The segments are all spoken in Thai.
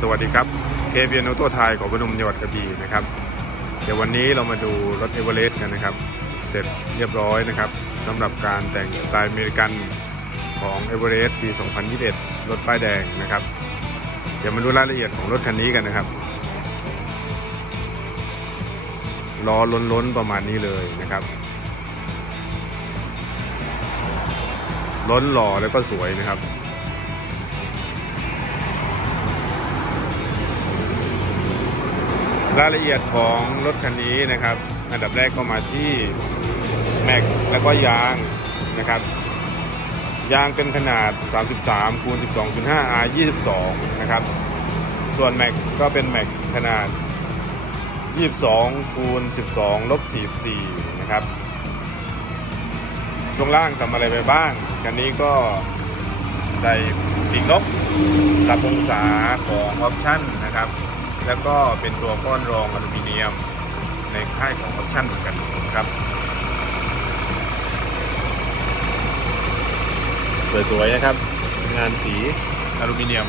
สวัสดีครับเคเบียนโอโตไทยของพนมจังหวัดกระบี่นะครับ เดี๋ยววันนี้เรามาดูรถเอเวอเรสต์กันนะครับ เสร็จเรียบร้อยนะครับสำหรับการแต่งสไตล์อเมริกันของเอเวอเรสต์ปี 2021 รถป้ายแดงนะครับ เดี๋ยวมาดูรายละเอียดของรถคันนี้กันนะครับล้อล้นๆประมาณนี้เลยนะครับ ล้นหล่อแล้วก็สวยนะครับ รายละเอียดของรถคันนี้นะครับ อันดับแรกก็มาที่แม็กแล้วก็ยางนะครับ ยางเป็นขนาด 33คูณ12.5 R 22 นะครับ ส่วนแม็กก็เป็นแม็กขนาด 22คูณ12ลบ44 นะครับ ช่วงล่างทำอะไรไปบ้าง คันนี้ก็ใส่ปีกนกปรับองศาของออปชั่นนะครับ แล้วก็เป็นตัวก้อนรองอลูมิเนียมในค่ายของออปชั่นเหมือนกันนะครับสวยๆนะครับ งานสีอลูมิเนียม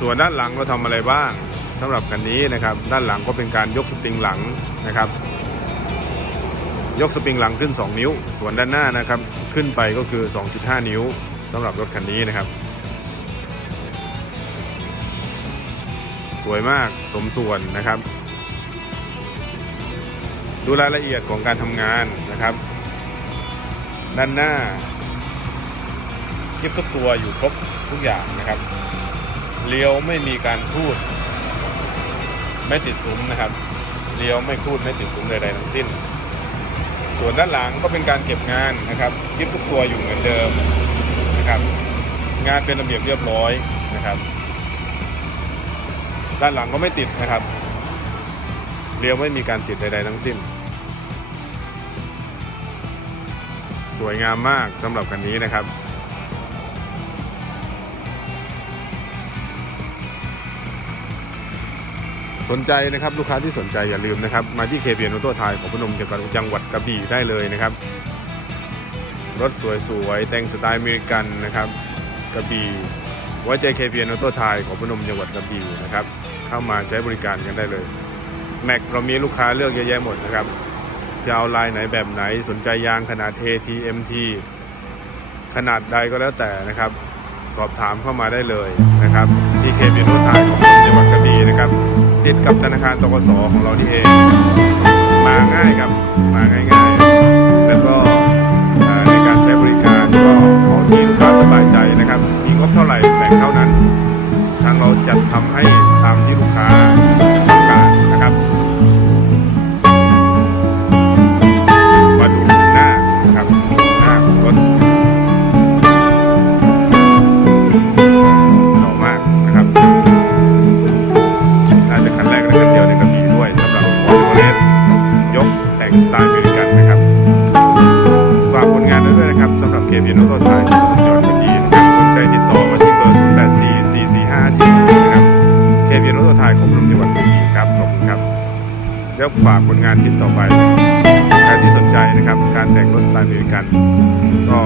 ส่วนด้านหลังเราทำอะไรบ้างสำหรับคันนี้นะครับ ด้านหลังก็เป็นการยกสปริงหลังนะครับ ยกสปริงหลังขึ้น 2 นิ้ว ส่วนด้านหน้านะครับ ขึ้นไปก็คือ 2.5 นิ้วสำหรับรถคันนี้นะครับ วยมากสมส่วนนะครับ ดูรายละเอียดของการทำงานนะครับ ด้านหน้าเก็บทุกตัวอยู่ครบทุกอย่างนะครับเลี้ยวไม่มีการพูด ไม่ติดซุ้มนะครับเลี้ยวไม่พูดไม่ติดซุ้มใดๆทั้งสิ้น ส่วนด้านหลังก็เป็นการเก็บงานนะครับยิบทุกตัวอยู่เหมือนเดิมนะครับ งานเป็นระเบียบเรียบร้อยนะครับ ด้านหลังก็ไม่ติดนะครับเลี้ยวไม่มีการติดใดๆทั้งสิ้น สวยงามมากสำหรับคันนี้นะครับ สนใจนะครับลูกค้าที่สนใจอย่าลืมนะครับ มาที่เคเบียนออโตไทยของพนมจังหวัดกระบี่ได้เลยนะครับ รถสวยๆแต่งสไตล์อเมริกันนะครับกระบี่ ไว้ใจเคเบียนออโต้ไทยของพนมจังหวัดกระบี่นะครับ เข้ามาใช้บริการกันได้เลยแม็กเรามีลูกค้าเลือกเยอะแยะหมดนะครับ จะเอาลายไหนแบบไหนสนใจยางขนาด ATMT ขนาดใดก็แล้วแต่นะครับ สอบถามเข้ามาได้เลยนะครับ ที่เคเบียนออโตไทยของพนมจังหวัดกระบี่นะครับ ติดกับธนาคารตกสของเรานี่เอง มาง่ายครับ มาง่ายๆ แล้วก็ นะครับสำหรับเคบีโนโตไทยจังหวัดกระบี่นะครับสนใจติดต่อมาที่เบอร์ 0 8 4 4 4 5 4นะครับเคบีโนโตไทยของกรมจังหวัดกระบี่ครับขอบคุณครับแล้วฝากผลงานชิ้นต่อไปใครที่สนใจนะครับ การแต่งรถสไตล์อเมริกันก็